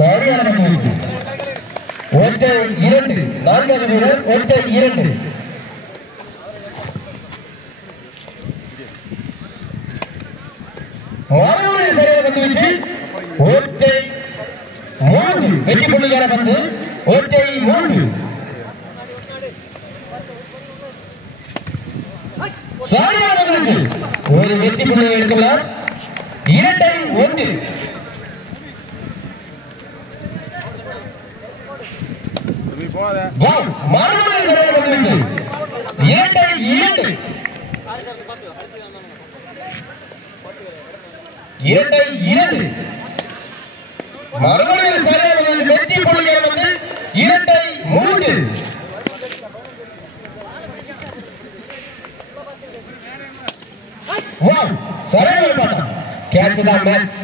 சரியான பந்து ஒற்றை 2 நான்காவது வீரர் ஒற்றை 2 மறுபடியும் சரியான பந்து வீச்சு ஒற்றை 3 வெற்றி புள்ளிக்கான பந்து ஒற்றை 3 சரியான பந்து வீச்சு ஒரு வெற்றி புள்ளியை எடுக்கலாம் 2-1 மறுபடியும் சரியான பந்து வீச்சு 2-2 2-2 மறுபடியும் சரியான வெற்றி புள்ளிகள் வந்து 2-3 சரியான பாட்டம் கேட்ச் த மேட்ச்